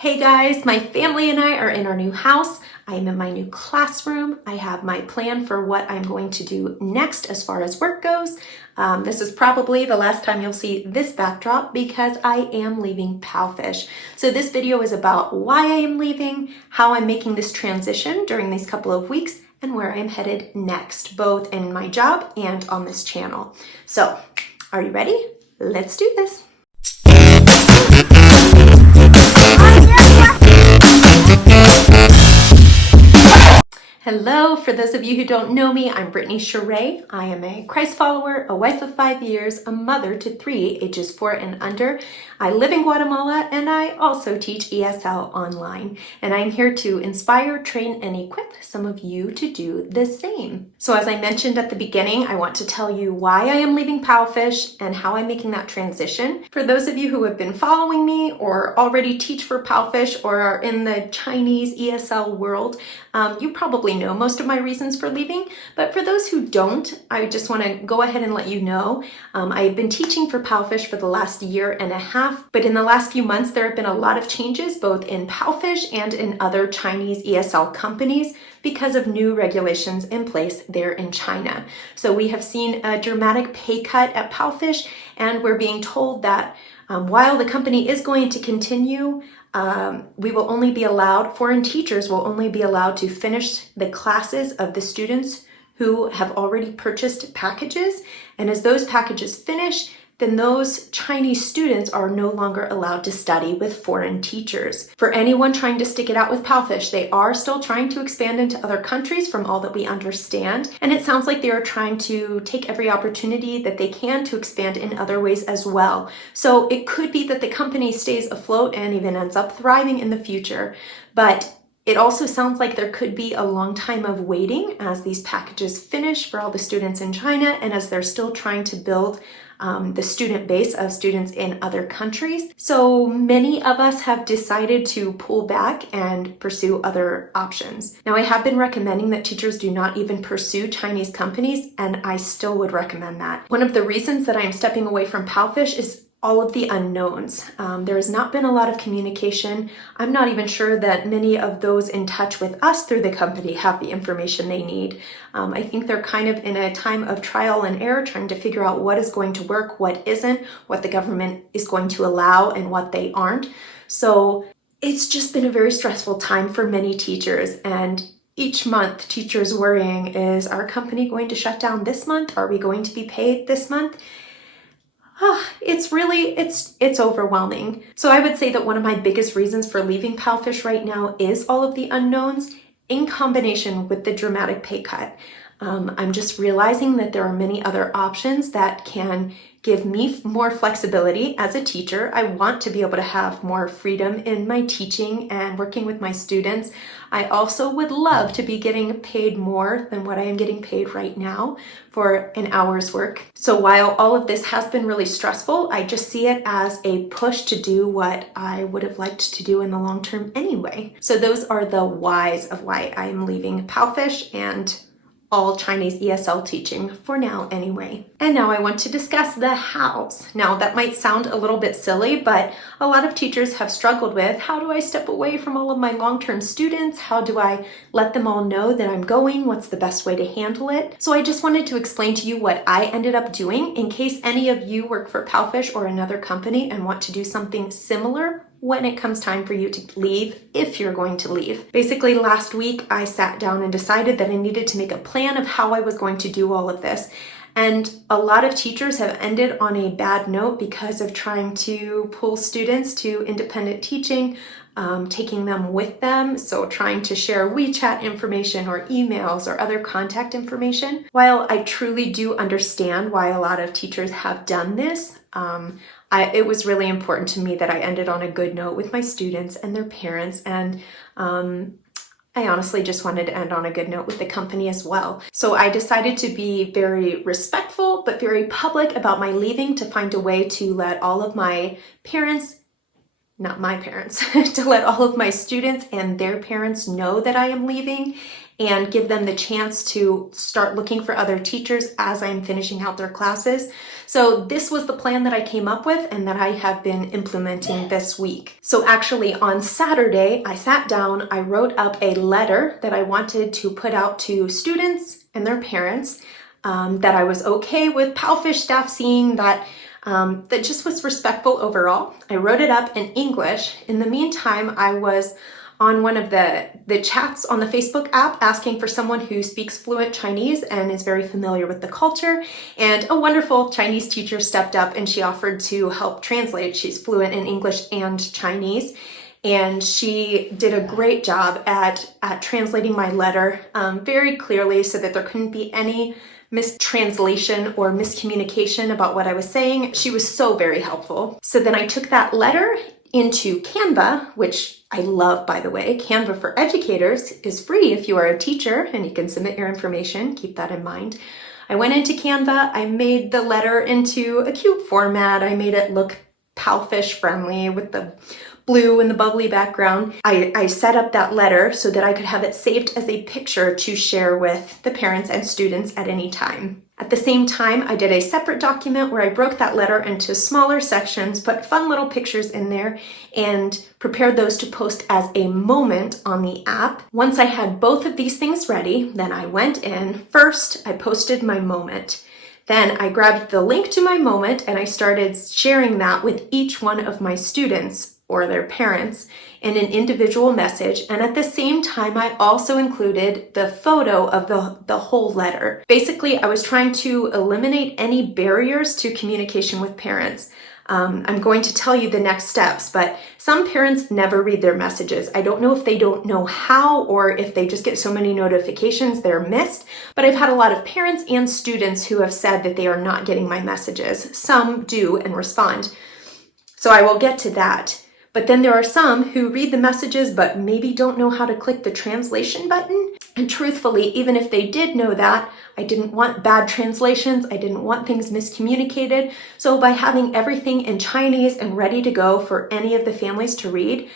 Hey guys, my family and I are in our new house. I am in my new classroom. I have my plan for what I'm going to do next as far as work goes. This is probably the last time you'll see this backdrop because I am leaving PalFish. So this video is about why I am leaving, how I'm making this transition during these couple of weeks, and where I'm headed next, both in my job and on this channel. So, are you ready? Let's do this. Hello, for those of you who don't know me, I'm Brittney Cheray. I am a Christ follower, a wife of 5 years, a mother to 3, ages 4 and under. I live in Guatemala and I also teach ESL online. And I'm here to inspire, train, and equip some of you to do the same. So as I mentioned at the beginning, I want to tell you why I am leaving PalFish and how I'm making that transition. For those of you who have been following me or already teach for PalFish or are in the Chinese ESL world, you probably know most of my reasons for leaving, but for those who don't, I just want to go ahead and let you know. I've been teaching for PalFish for the last 1.5 years, but in the last few months there have been a lot of changes both in PalFish and in other Chinese ESL companies because of new regulations in place there in China. So we have seen a dramatic pay cut at PalFish, and we're being told that while the company is going to continue, we will only be allowed, foreign teachers will only be allowed to finish the classes of the students who have already purchased packages. And as those packages finish, then those Chinese students are no longer allowed to study with foreign teachers. For anyone trying to stick it out with PalFish, they are still trying to expand into other countries from all that we understand. And it sounds like they are trying to take every opportunity that they can to expand in other ways as well. So it could be that the company stays afloat and even ends up thriving in the future. But it also sounds like there could be a long time of waiting as these packages finish for all the students in China and as they're still trying to build the student base of students in other countries. So many of us have decided to pull back and pursue other options. Now, I have been recommending that teachers do not even pursue Chinese companies, and I still would recommend that. One of the reasons that I'm stepping away from PalFish is all of the unknowns. There has not been a lot of communication. I'm not even sure that many of those in touch with us through the company have the information they need. I think they're kind of in a time of trial and error, trying to figure out what is going to work, what isn't, what the government is going to allow and what they aren't. So it's just been a very stressful time for many teachers, and each month teachers worrying, is our company going to shut down this month? Are we going to be paid this month? It's overwhelming. So I would say that one of my biggest reasons for leaving PalFish right now is all of the unknowns in combination with the dramatic pay cut. I'm just realizing that there are many other options that can give me more flexibility as a teacher. I want to be able to have more freedom in my teaching and working with my students. I also would love to be getting paid more than what I am getting paid right now for an hour's work. So while all of this has been really stressful, I just see it as a push to do what I would have liked to do in the long term anyway. So those are the whys of why I'm leaving PalFish and all Chinese ESL teaching for now anyway. And now I want to discuss the hows. Now that might sound a little bit silly, but a lot of teachers have struggled with, how do I step away from all of my long-term students? How do I let them all know that I'm going? What's the best way to handle it? So I just wanted to explain to you what I ended up doing in case any of you work for PalFish or another company and want to do something similar when it comes time for you to leave, if you're going to leave. Basically, last week I sat down and decided that I needed to make a plan of how I was going to do all of this. And a lot of teachers have ended on a bad note because of trying to pull students to independent teaching, taking them with them, so trying to share WeChat information or emails or other contact information. While I truly do understand why a lot of teachers have done this, it was really important to me that I ended on a good note with my students and their parents, and I honestly just wanted to end on a good note with the company as well. So I decided to be very respectful but very public about my leaving, to find a way to let all of my parents, not my parents, to let all of my students and their parents know that I am leaving, and give them the chance to start looking for other teachers as I'm finishing out their classes. So this was the plan that I came up with and that I have been implementing this week. So actually on Saturday, I sat down, I wrote up a letter that I wanted to put out to students and their parents, that I was okay with PalFish staff seeing, that that just was respectful overall. I wrote it up in English. In the meantime, I was on one of the chats on the Facebook app asking for someone who speaks fluent Chinese and is very familiar with the culture. And a wonderful Chinese teacher stepped up and she offered to help translate. She's fluent in English and Chinese. And she did a great job at translating my letter very clearly so that there couldn't be any mistranslation or miscommunication about what I was saying. She was so very helpful. So then I took that letter into Canva, which I love, by the way. Canva for Educators is free if you are a teacher and you can submit your information. Keep that in mind. I went into Canva. I made the letter into a cute format. I made it look PalFish friendly with the blue and the bubbly background. I set up that letter so that I could have it saved as a picture to share with the parents and students at any time. At the same time, I did a separate document where I broke that letter into smaller sections, put fun little pictures in there, and prepared those to post as a moment on the app. Once I had both of these things ready, then I went in. First, I posted my moment. Then I grabbed the link to my moment and I started sharing that with each one of my students or their parents in an individual message. And at the same time, I also included the photo of the whole letter. Basically, I was trying to eliminate any barriers to communication with parents. I'm going to tell you the next steps, but some parents never read their messages. I don't know if they don't know how or if they just get so many notifications they're missed, but I've had a lot of parents and students who have said that they are not getting my messages. Some do and respond. So I will get to that. But then there are some who read the messages but maybe don't know how to click the translation button. And truthfully, even if they did know that, I didn't want bad translations. I didn't want things miscommunicated. So by having everything in Chinese and ready to go for any of the families to read,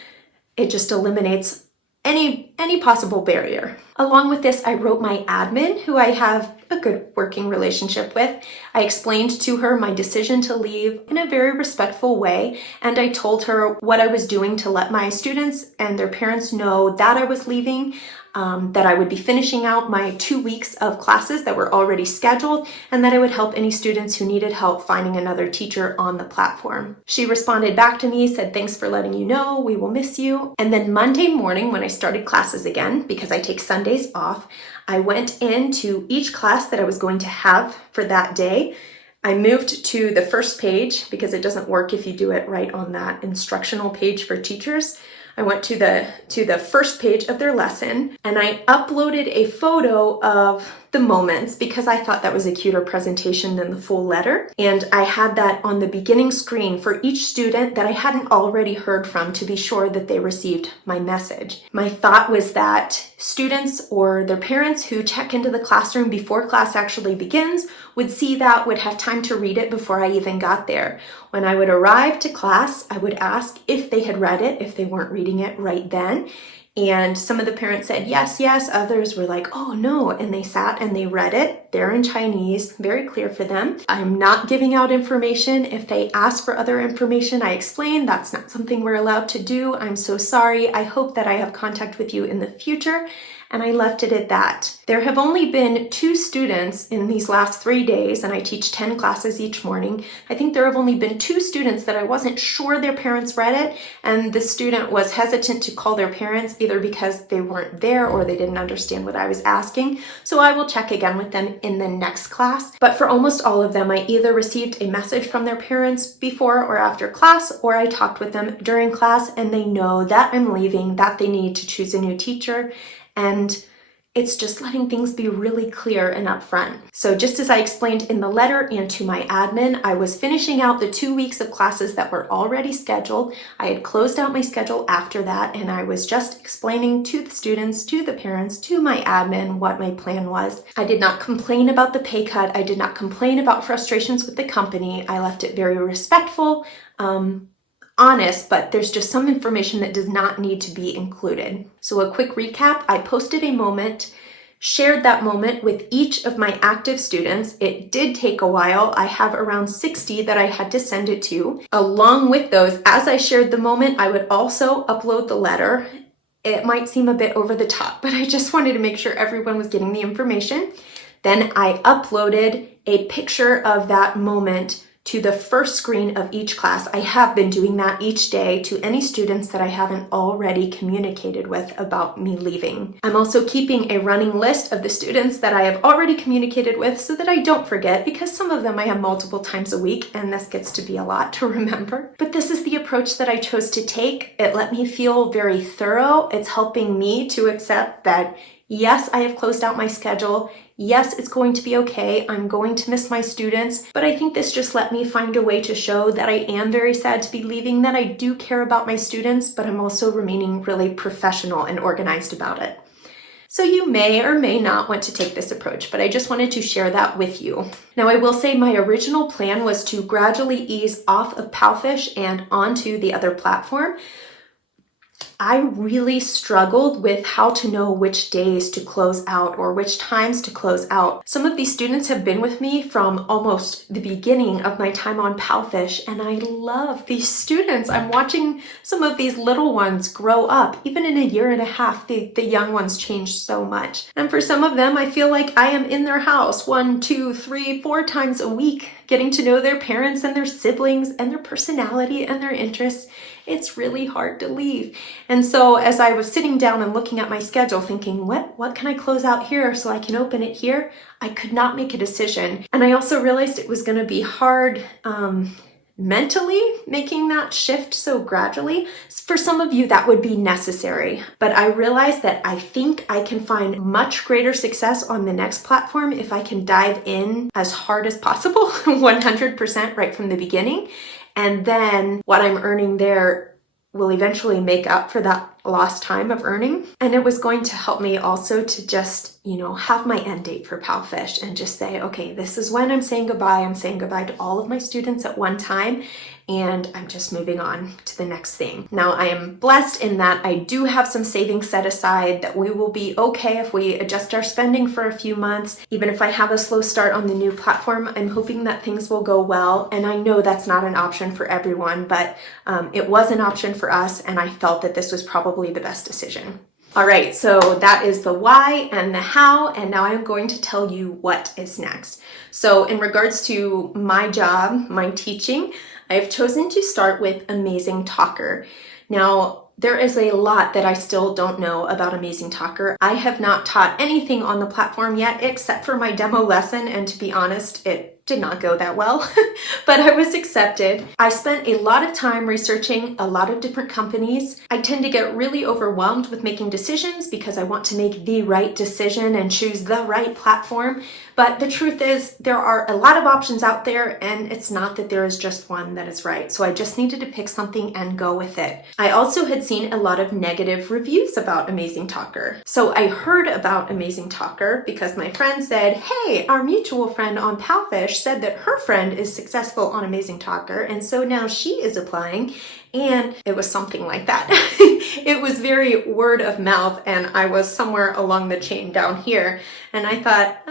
it just eliminates any possible barrier. Along with this, I wrote my admin, who I have a good working relationship with. I explained to her my decision to leave in a very respectful way, and I told her what I was doing to let my students and their parents know that I was leaving, that I would be finishing out my 2 weeks of classes that were already scheduled, and that I would help any students who needed help finding another teacher on the platform. She responded back to me, said, "Thanks for letting you know, we will miss you." And then Monday morning when I started classes again, because I take Sundays off, I went into each class that I was going to have for that day. I moved to the first page because it doesn't work if you do it right on that instructional page for teachers. I went to the first page of their lesson and I uploaded a photo of the moments because I thought that was a cuter presentation than the full letter. And I had that on the beginning screen for each student that I hadn't already heard from to be sure that they received my message. My thought was that students or their parents who check into the classroom before class actually begins would see that, would have time to read it before I even got there. When I would arrive to class, I would ask if they had read it, if they weren't reading it right then. And some of the parents said yes, yes. Others were like, oh no. And they sat and they read it. They're in Chinese, very clear for them. I'm not giving out information. If they ask for other information, I explain that's not something we're allowed to do. I'm so sorry. I hope that I have contact with you in the future. And I left it at that. There have only been 2 students in these last 3 days, and I teach 10 classes each morning. I think there have only been 2 students that I wasn't sure their parents read it, and the student was hesitant to call their parents either because they weren't there or they didn't understand what I was asking. So I will check again with them in the next class. But for almost all of them, I either received a message from their parents before or after class, or I talked with them during class and they know that I'm leaving, that they need to choose a new teacher. And it's just letting things be really clear and upfront. So just as I explained in the letter and to my admin, I was finishing out the 2 weeks of classes that were already scheduled. I had closed out my schedule after that, and I was just explaining to the students, to the parents, to my admin what my plan was. I did not complain about the pay cut. I did not complain about frustrations with the company. I left it very respectful, honest, but there's just some information that does not need to be included. So a quick recap, I posted a moment shared that moment with each of my active students. It did take a while. I have around 60 that I had to send it to. Along with those, as I shared the moment, I would also upload the letter. It might seem a bit over the top, but I just wanted to make sure everyone was getting the information. Then I uploaded a picture of that moment to the first screen of each class. I have been doing that each day to any students that I haven't already communicated with about me leaving. I'm also keeping a running list of the students that I have already communicated with so that I don't forget, because some of them I have multiple times a week and this gets to be a lot to remember. But this is the approach that I chose to take. It let me feel very thorough. It's helping me to accept that yes, I have closed out my schedule. Yes, it's going to be okay. I'm going to miss my students, but I think this just let me find a way to show that I am very sad to be leaving, that I do care about my students, but I'm also remaining really professional and organized about it. So you may or may not want to take this approach, but I just wanted to share that with you. Now, I will say my original plan was to gradually ease off of PalFish and onto the other platform. I really struggled with how to know which days to close out or which times to close out. Some of these students have been with me from almost the beginning of my time on PalFish, and I love these students. I'm watching some of these little ones grow up. Even in a year and a half, the young ones change so much. And for some of them, I feel like I am in their house 1, 2, 3, 4 times a week, getting to know their parents and their siblings and their personality and their interests. It's really hard to leave. And so as I was sitting down and looking at my schedule thinking, what can I close out here so I can open it here? I could not make a decision. And I also realized it was going to be hard mentally making that shift so gradually. For some of you, that would be necessary. But I realized that I think I can find much greater success on the next platform if I can dive in as hard as possible, 100% right from the beginning. And then what I'm earning there will eventually make up for that lost time of earning. And it was going to help me also to just, have my end date for PalFish and just say, okay, this is when I'm saying goodbye. I'm saying goodbye to all of my students at one time, and I'm just moving on to the next thing. Now, I am blessed in that I do have some savings set aside that we will be okay if we adjust our spending for a few months. Even if I have a slow start on the new platform, I'm hoping that things will go well. And I know that's not an option for everyone, but it was an option for us, and I felt that this was probably the best decision. All right, so that is the why and the how, and now I'm going to tell you what is next. So in regards to my job, my teaching, I have chosen to start with AmazingTalker. Now, there is a lot that I still don't know about AmazingTalker. I have not taught anything on the platform yet except for my demo lesson, and to be honest, it did not go that well, but I was accepted. I spent a lot of time researching a lot of different companies. I tend to get really overwhelmed with making decisions because I want to make the right decision and choose the right platform. But the truth is there are a lot of options out there, and it's not that there is just one that is right. So I just needed to pick something and go with it. I also had seen a lot of negative reviews about AmazingTalker. So I heard about AmazingTalker because my friend said, hey, our mutual friend on PalFish said that her friend is successful on AmazingTalker, and so now she is applying, and it was something like that. It was very word of mouth, and I was somewhere along the chain down here, and I thought,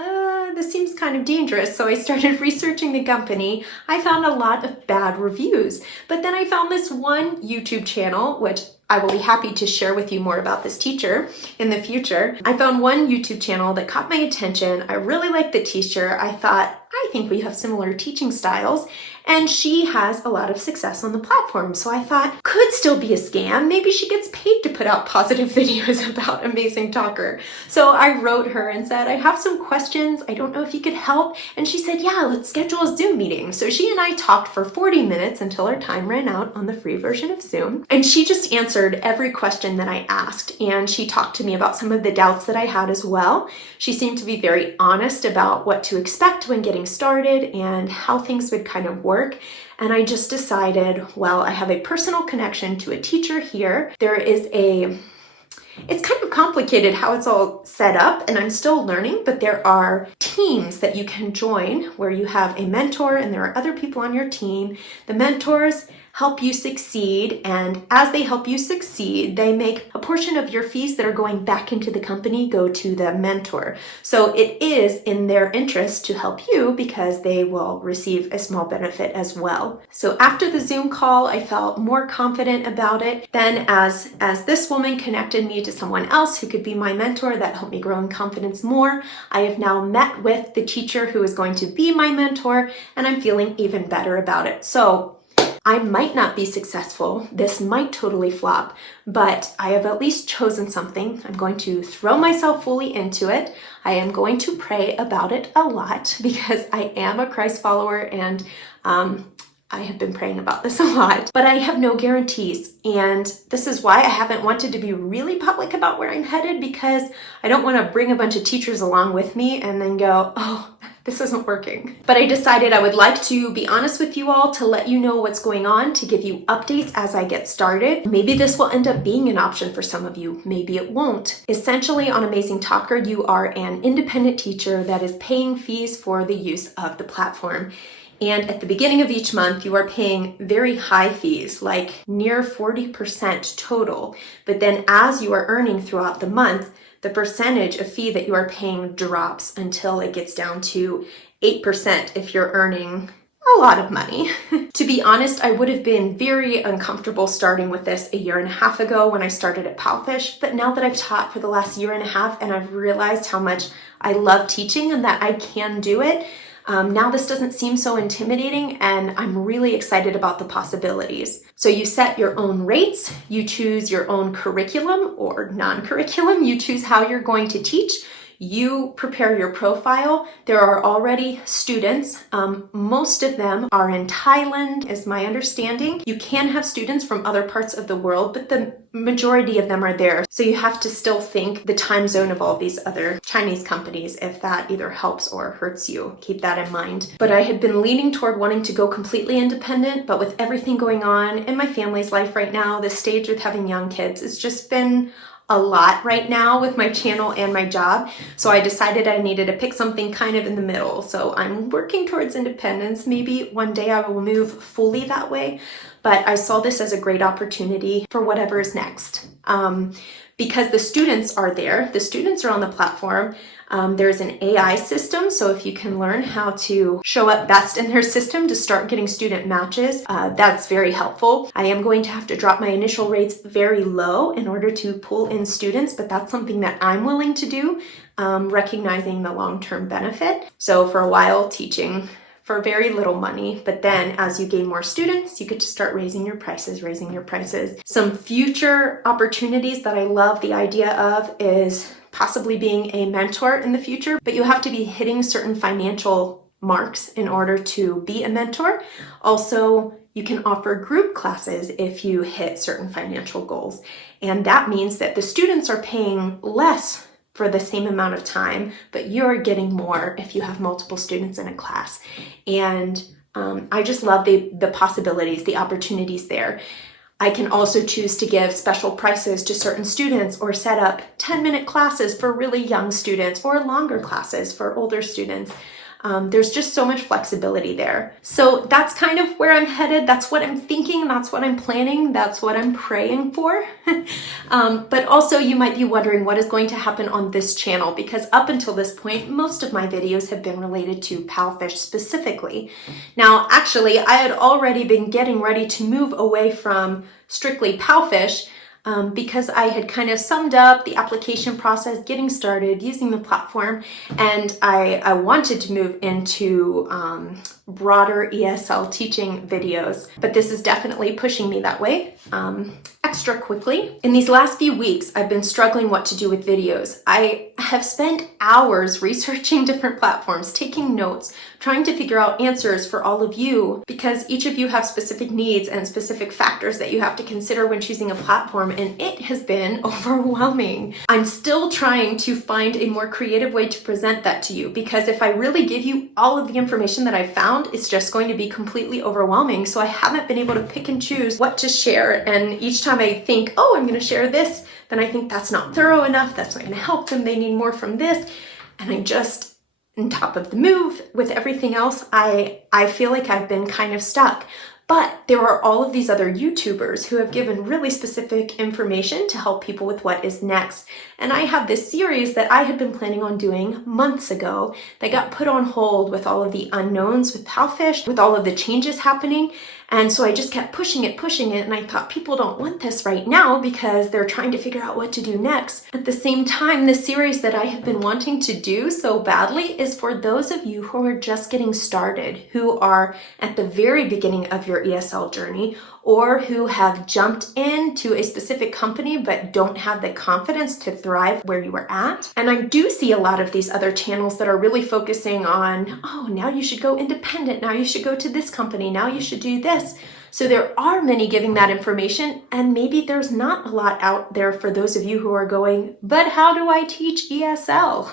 this seems kind of dangerous. So I started researching the company. I found a lot of bad reviews, but then I found this one YouTube channel, which I will be happy to share with you more about this teacher in the future. I found one YouTube channel that caught my attention. I really liked the teacher. I thought, I think we have similar teaching styles, and she has a lot of success on the platform. So I thought, could still be a scam. Maybe she gets paid to put out positive videos about AmazingTalker. So I wrote her and said, I have some questions. I don't know if you could help. And she said, yeah, let's schedule a Zoom meeting. So she and I talked for 40 minutes until our time ran out on the free version of Zoom. And she just answered every question that I asked. And she talked to me about some of the doubts that I had as well. She seemed to be very honest about what to expect when getting started and how things would kind of work. And I just decided, well, I have a personal connection to a teacher here. It's kind of complicated how it's all set up, and I'm still learning, but there are teams that you can join where you have a mentor and there are other people on your team. The mentors help you succeed. And as they help you succeed, they make a portion of your fees that are going back into the company go to the mentor. So it is in their interest to help you because they will receive a small benefit as well. So after the Zoom call, I felt more confident about it. Then as this woman connected me to someone else who could be my mentor, that helped me grow in confidence more. I have now met with the teacher who is going to be my mentor, and I'm feeling even better about it. So I might not be successful. This might totally flop, but I have at least chosen something. I'm going to throw myself fully into it. I am going to pray about it a lot because I am a Christ follower, and I have been praying about this a lot, but I have no guarantees. And this is why I haven't wanted to be really public about where I'm headed, because I don't want to bring a bunch of teachers along with me and then go, oh, this isn't working. But I decided I would like to be honest with you all, to let you know what's going on, to give you updates as I get started. Maybe this will end up being an option for some of you. Maybe it won't. Essentially, on AmazingTalker, you are an independent teacher that is paying fees for the use of the platform. And at the beginning of each month, you are paying very high fees, like near 40% total. But then as you are earning throughout the month, the percentage of fee that you are paying drops until it gets down to 8% if you're earning a lot of money. To be honest, I would have been very uncomfortable starting with this a year and a half ago when I started at PalFish, but now that I've taught for the last year and a half and I've realized how much I love teaching and that I can do it, now this doesn't seem so intimidating, and I'm really excited about the possibilities. So you set your own rates, you choose your own curriculum or non-curriculum, you choose how you're going to teach, you prepare your profile. There are already students. Most of them are in Thailand, is my understanding. You can have students from other parts of the world, but the majority of them are there. So you have to still think the time zone of all these other Chinese companies, if that either helps or hurts you. Keep that in mind. But I had been leaning toward wanting to go completely independent, but with everything going on in my family's life right now, this stage with having young kids, it's just been a lot right now with my channel and my job. So I decided I needed to pick something kind of in the middle. So I'm working towards independence. Maybe one day I will move fully that way, but I saw this as a great opportunity for whatever is next. Because the students are there, the students are on the platform. There's an AI system, so if you can learn how to show up best in their system to start getting student matches, that's very helpful. I am going to have to drop my initial rates very low in order to pull in students, but that's something that I'm willing to do, recognizing the long-term benefit. So for a while, teaching for very little money, but then as you gain more students, you get to start raising your prices. Some future opportunities that I love the idea of is possibly being a mentor in the future, but you have to be hitting certain financial marks in order to be a mentor. Also, you can offer group classes if you hit certain financial goals. And that means that the students are paying less for the same amount of time, but you're getting more if you have multiple students in a class. And I just love the possibilities, the opportunities there. I can also choose to give special prices to certain students or set up 10-minute classes for really young students or longer classes for older students. There's just so much flexibility there. So that's kind of where I'm headed. That's what I'm thinking. That's what I'm planning. That's what I'm praying for. But also you might be wondering what is going to happen on this channel, because up until this point, most of my videos have been related to PalFish specifically. Now, actually, I had already been getting ready to move away from strictly PalFish, because I had kind of summed up the application process, getting started, using the platform, and I wanted to move into broader ESL teaching videos, but this is definitely pushing me that way extra quickly. In these last few weeks, I've been struggling what to do with videos. I have spent hours researching different platforms, taking notes, trying to figure out answers for all of you, because each of you have specific needs and specific factors that you have to consider when choosing a platform, and it has been overwhelming. I'm still trying to find a more creative way to present that to you, because if I really give you all of the information that I've found, it's just going to be completely overwhelming. So I haven't been able to pick and choose what to share, and each time I think, oh, I'm going to share this, then I think that's not thorough enough, that's not going to help them, they need more from this, and I'm just on top of the move with everything else. I feel like I've been kind of stuck. But there are all of these other YouTubers who have given really specific information to help people with what is next. And I have this series that I had been planning on doing months ago that got put on hold with all of the unknowns with PalFish, with all of the changes happening. And so I just kept pushing it, and I thought people don't want this right now because they're trying to figure out what to do next. At the same time, the series that I have been wanting to do so badly is for those of you who are just getting started, who are at the very beginning of your ESL journey, or who have jumped into a specific company but don't have the confidence to thrive where you are at. And I do see a lot of these other channels that are really focusing on, oh, now you should go independent, now you should go to this company, now you should do this. So there are many giving that information, and maybe there's not a lot out there for those of you who are going, but how do I teach ESL?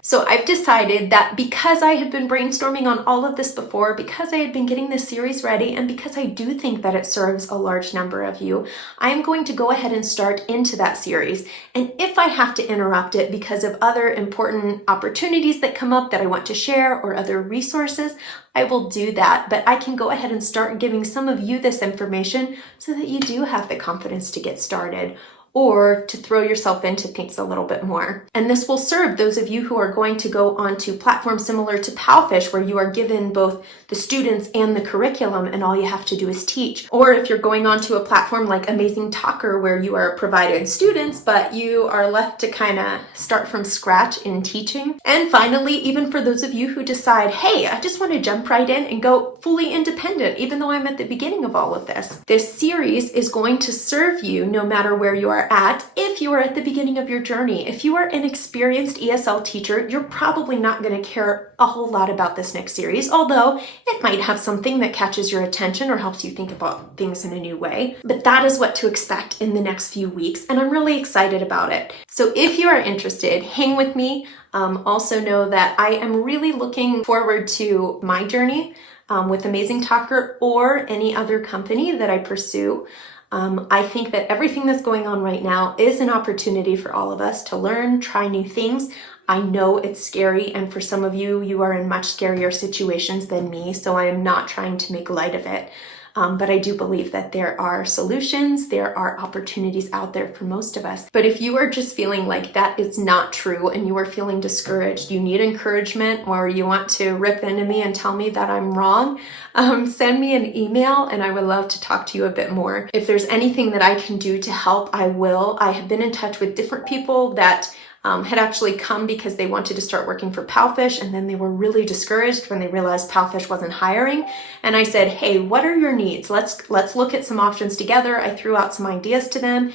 So I've decided that because I had been brainstorming on all of this before, because I had been getting this series ready, and because I do think that it serves a large number of you, I am going to go ahead and start into that series. And if I have to interrupt it because of other important opportunities that come up that I want to share or other resources, I will do that, but I can go ahead and start giving some of you this information so that you do have the confidence to get started or to throw yourself into things a little bit more. And this will serve those of you who are going to go onto platforms similar to PalFish, where you are given both the students and the curriculum and all you have to do is teach. Or if you're going onto a platform like AmazingTalker, where you are provided students, but you are left to kind of start from scratch in teaching. And finally, even for those of you who decide, hey, I just want to jump right in and go fully independent, even though I'm at the beginning of all of this. This series is going to serve you no matter where you are at. If you are at the beginning of your journey, if you are an experienced ESL teacher, you're probably not going to care a whole lot about this next series, although it might have something that catches your attention or helps you think about things in a new way. But that is what to expect in the next few weeks, and I'm really excited about it. So if you are interested, hang with me. Also know that I am really looking forward to my journey with AmazingTalker or any other company that I pursue. I think that everything that's going on right now is an opportunity for all of us to learn, try new things. I know it's scary, and for some of you, you are in much scarier situations than me, so I am not trying to make light of it. But I do believe that there are solutions, there are opportunities out there for most of us. But if you are just feeling like that is not true and you are feeling discouraged, you need encouragement, or you want to rip into me and tell me that I'm wrong, send me an email and I would love to talk to you a bit more. If there's anything that I can do to help, I will. I have been in touch with different people that had actually come because they wanted to start working for PalFish, and then they were really discouraged when they realized PalFish wasn't hiring. And I said, hey, what are your needs? Let's look at some options together. I threw out some ideas to them.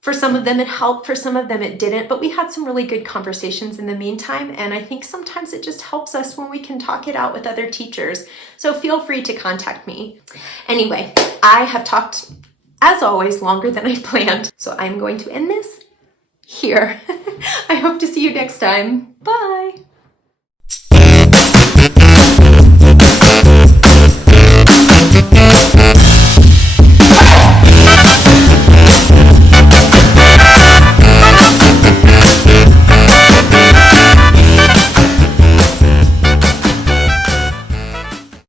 For some of them it helped, for some of them it didn't, but we had some really good conversations in the meantime, and I think sometimes it just helps us when we can talk it out with other teachers. So feel free to contact me. Anyway, I have talked, as always, longer than I planned, so I'm going to end this here. I hope to see you next time. Bye!